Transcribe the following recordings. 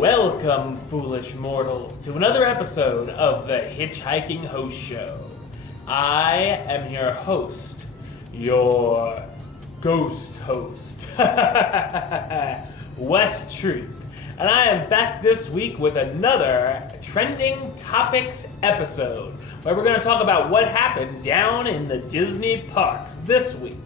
Welcome, foolish mortals, to another episode of the HitchHiking Host Show. I am your host, your ghost host, Wes Truth, and I am back this week with another Trending Topics episode, where we're going to talk about what happened down in the Disney parks this week.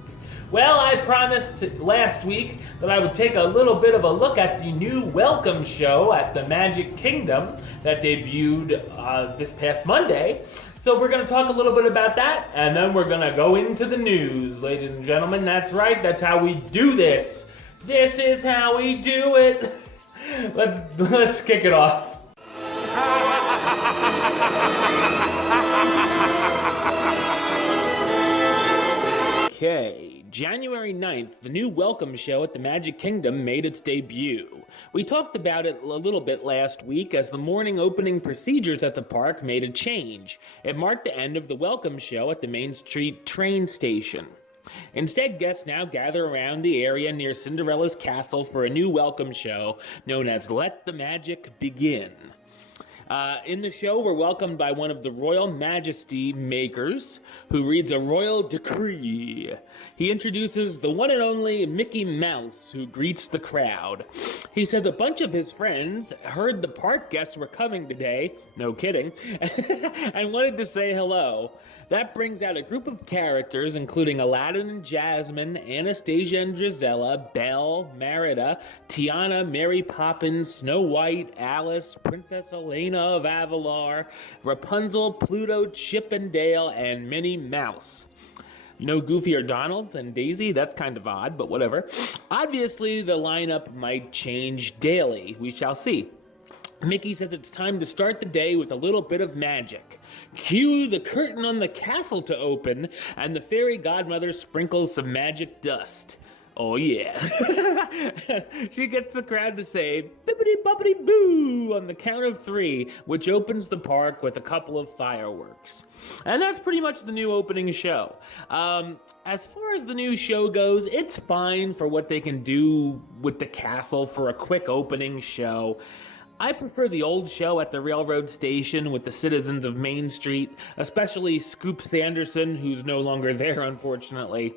Well, I promised last week that I would take a little bit of a look at the new welcome show at the Magic Kingdom that debuted this past Monday. So we're going to talk a little bit about that, and then we're going to go into the news, ladies and gentlemen. That's right, that's how we do this. This is how we do it. Let's kick it off. Okay. January 9th, the new welcome show at the Magic Kingdom made its debut. We talked about it a little bit last week as the morning opening procedures at the park made a change. It marked the end of the welcome show at the Main Street train station. Instead, guests now gather around the area near Cinderella's castle for a new welcome show known as Let the Magic Begin. In the show, we're welcomed by one of the Royal Majesty makers, who reads a royal decree. He introduces the one and only Mickey Mouse, who greets the crowd. He says a bunch of his friends heard the park guests were coming today, no kidding, and wanted to say hello. That brings out a group of characters, including Aladdin and Jasmine, Anastasia and Drizella, Belle, Merida, Tiana, Mary Poppins, Snow White, Alice, Princess Elena of Avalar, Rapunzel, Pluto, Chip and Dale, and Minnie Mouse. No Goofy or Donald and Daisy? That's kind of odd, but whatever. Obviously, the lineup might change daily. We shall see. Mickey says it's time to start the day with a little bit of magic. Cue the curtain on the castle to open, and the fairy godmother sprinkles some magic dust. Oh yeah. She gets the crowd to say, bippity boppity boo, on the count of 3, which opens the park with a couple of fireworks. And that's pretty much the new opening show. As far as the new show goes, it's fine for what they can do with the castle for a quick opening show. I prefer the old show at the railroad station with the citizens of Main Street, especially Scoop Sanderson, who's no longer there, unfortunately.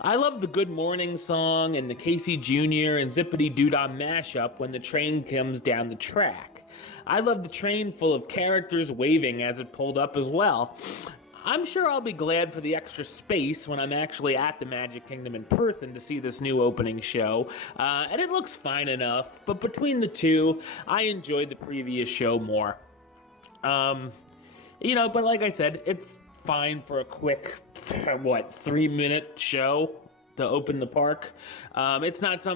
I love the Good Morning song and the Casey Jr. and Zippity Doo-Dah mashup when the train comes down the track. I love the train full of characters waving as it pulled up as well. I'm sure I'll be glad for the extra space when I'm actually at the Magic Kingdom in person to see this new opening show, and it looks fine enough, but between the two, I enjoyed the previous show more. But like I said, it's fine for a quick, 3-minute show to open the park. It's not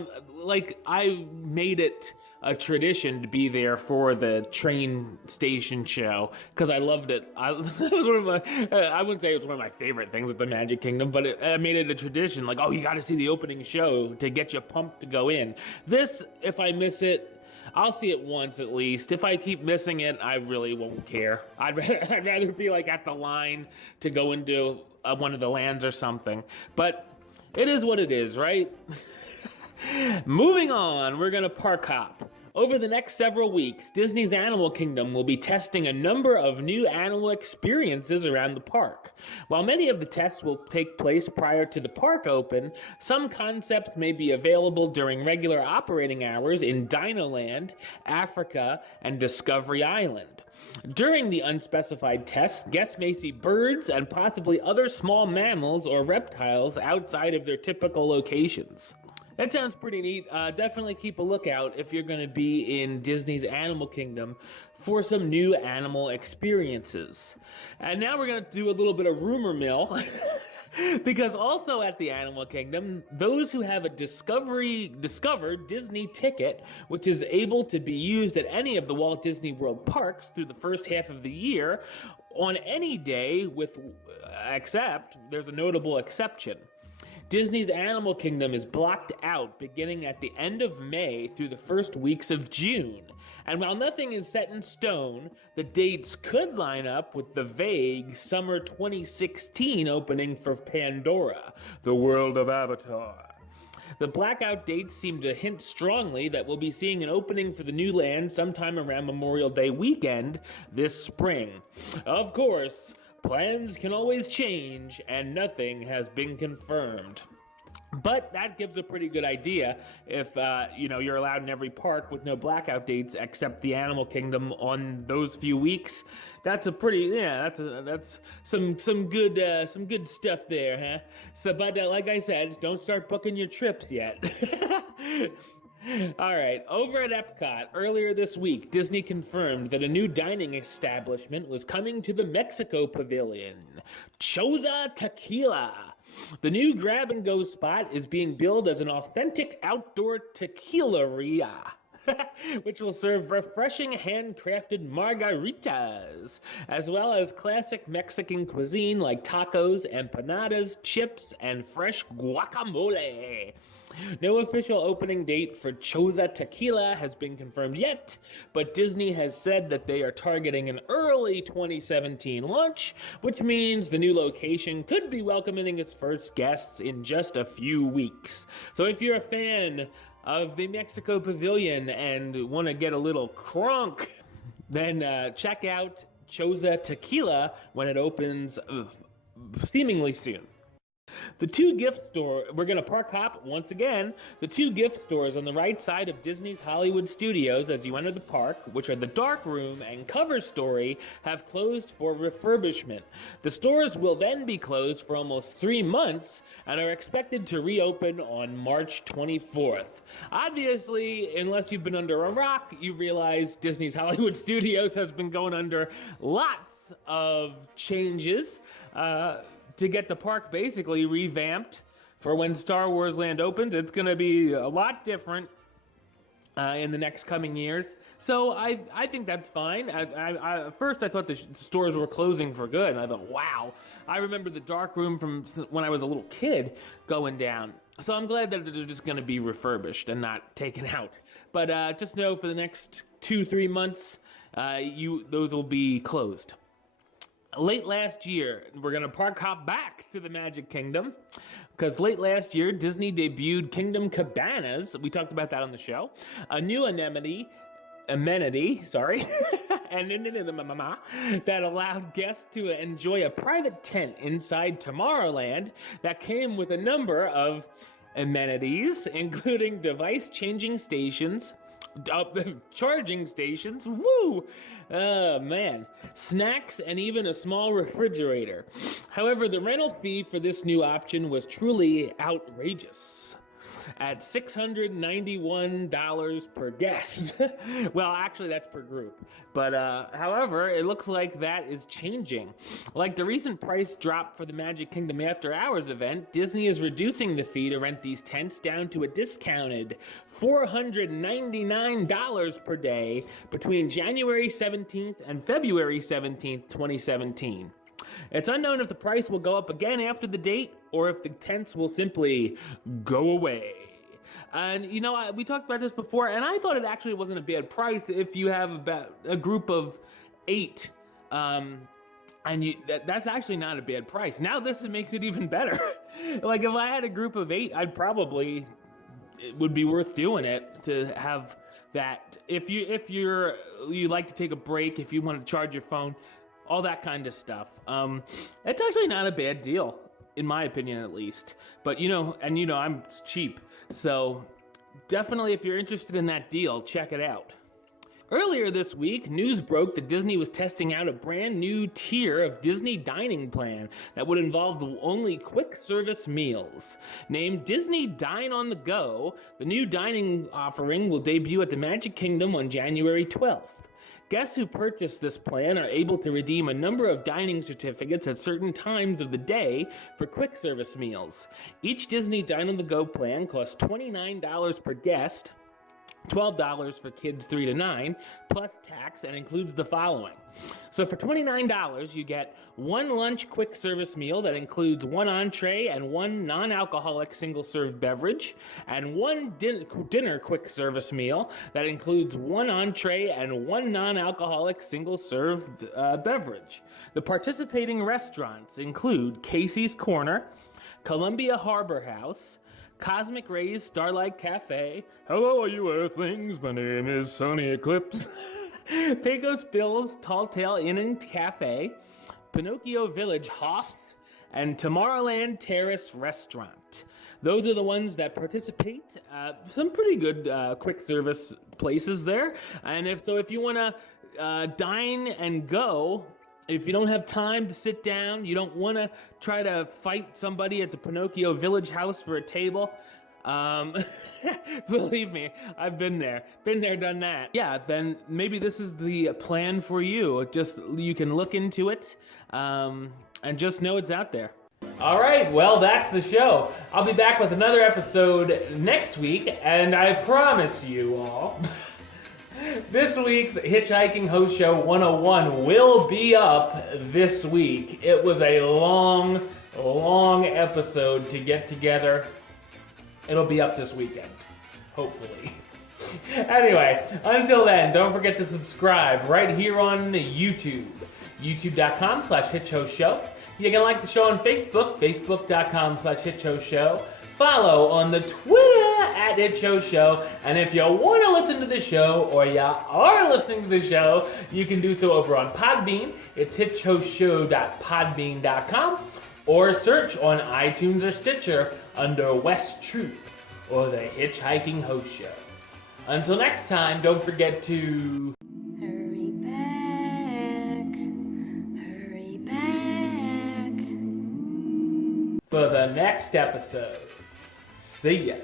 I made it a tradition to be there for the train station show because I loved it. It was one of my, I wouldn't say it was one of my favorite things at the Magic Kingdom, but I made it a tradition. Like, oh, you got to see the opening show to get you pumped to go in. This, if I miss it, I'll see it once at least. If I keep missing it, I really won't care. I'd rather be like at the line to go into one of the lands or something. But it is what it is, right? Moving on, we're gonna park hop. Over the next several weeks, Disney's Animal Kingdom will be testing a number of new animal experiences around the park. While many of the tests will take place prior to the park open, some concepts may be available during regular operating hours in Dinoland, Africa, and Discovery Island. During the unspecified tests, guests may see birds and possibly other small mammals or reptiles outside of their typical locations. That sounds pretty neat. Definitely keep a lookout if you're going to be in Disney's Animal Kingdom for some new animal experiences. And now we're going to do a little bit of rumor mill. Because also at the Animal Kingdom, those who have a discovered Disney ticket, which is able to be used at any of the Walt Disney World parks through the first half of the year, on any day except there's a notable exception. Disney's Animal Kingdom is blocked out beginning at the end of May through the first weeks of June. And while nothing is set in stone, the dates could line up with the vague summer 2016 opening for Pandora, the world of Avatar. The blackout dates seem to hint strongly that we'll be seeing an opening for the new land sometime around Memorial Day weekend this spring. Of course, plans can always change, and nothing has been confirmed. But that gives a pretty good idea if, you're allowed in every park with no blackout dates except the Animal Kingdom on those few weeks. That's a pretty, that's some good stuff there, huh? So, but like I said, don't start booking your trips yet. All right, over at Epcot, earlier this week, Disney confirmed that a new dining establishment was coming to the Mexico Pavilion, Chazo Tequila. The new grab-and-go spot is being billed as an authentic outdoor tequileria, which will serve refreshing handcrafted margaritas, as well as classic Mexican cuisine like tacos, empanadas, chips, and fresh guacamole. No official opening date for Chazo Tequila has been confirmed yet, but Disney has said that they are targeting an early 2017 launch, which means the new location could be welcoming its first guests in just a few weeks. So if you're a fan of the Mexico Pavilion and want to get a little crunk, then check out Chazo Tequila when it opens seemingly soon. The two gift store, we're going to park hop once again. The two gift stores on the right side of Disney's Hollywood Studios as you enter the park, which are the Dark Room and Cover Story, have closed for refurbishment. The stores will then be closed for almost 3 months and are expected to reopen on March 24th. Obviously, unless you've been under a rock, you realize Disney's Hollywood Studios has been going under lots of changes. To get the park basically revamped for when Star Wars Land opens. It's going to be a lot different in the next coming years. So I think that's fine. At first I thought the stores were closing for good, and I thought, wow. I remember the Dark Room from when I was a little kid going down. So I'm glad that they're just going to be refurbished and not taken out. But just know for the next 2-3 months, those will be closed. Late last year, we're going to park hop back to the Magic Kingdom, because late last year, Disney debuted Kingdom Cabanas. We talked about that on the show. A new amenity, that allowed guests to enjoy a private tent inside Tomorrowland that came with a number of amenities, including device changing stations, charging stations, woo! Oh man, snacks, and even a small refrigerator. However, the rental fee for this new option was truly outrageous at $691 per guest. Well, actually that's per group. But however, it looks like that is changing. Like the recent price drop for the Magic Kingdom After Hours event, Disney is reducing the fee to rent these tents down to a discounted $499 per day between January 17th and February 17th, 2017. It's unknown if the price will go up again after the date or if the tents will simply go away. And we talked about this before, and I thought it actually wasn't a bad price if you have about a group of 8. That's actually not a bad price. Now this makes it even better. Like if I had a group of 8, it would be worth doing it to have that. If you like to take a break, if you want to charge your phone, all that kind of stuff. It's actually not a bad deal, in my opinion at least. But I'm cheap, so definitely if you're interested in that deal, check it out. Earlier this week, news broke that Disney was testing out a brand new tier of Disney dining plan that would involve only quick service meals. Named Disney Dine-On-The-Go, the new dining offering will debut at the Magic Kingdom on January 12th. Guests who purchase this plan are able to redeem a number of dining certificates at certain times of the day for quick service meals. Each Disney Dine-On-The-Go plan costs $29 per guest, $12 for kids 3 to 9, plus tax, and includes the following. So for $29, you get one lunch quick service meal that includes one entree and one non-alcoholic single-serve beverage, and one dinner quick service meal that includes one entree and one non-alcoholic single-serve beverage. The participating restaurants include Casey's Corner, Columbia Harbor House, Cosmic Rays Starlight Cafe. Hello, all you Earthlings. My name is Sunny Eclipse. Pecos Bill's Tall Tale Inn and Cafe. Pinocchio Village House. And Tomorrowland Terrace Restaurant. Those are the ones that participate. Some pretty good quick service places there. And if you want to dine and go, if you don't have time to sit down, you don't want to try to fight somebody at the Pinocchio Village House for a table, believe me, I've been there, done that. Yeah, then maybe this is the plan for you. You can look into it and just know it's out there. All right, well, that's the show. I'll be back with another episode next week, and I promise you all, this week's Hitchhiking Host Show 101 will be up this week. It was a long episode to get together. It'll be up this weekend, hopefully. Anyway, until then, don't forget to subscribe right here on YouTube, youtube.com/HitchHostShow. You can like the show on Facebook, facebook.com/HitchHostShow. Follow on the Twitter @HitchHostShow. And if you want to listen to the show, or you are listening to the show, you can do so over on Podbean. It's hitchhostshow.podbean.com. Or search on iTunes or Stitcher under West Truth or the Hitchhiking Host Show. Until next time, don't forget to... Hurry back for the next episode. See ya.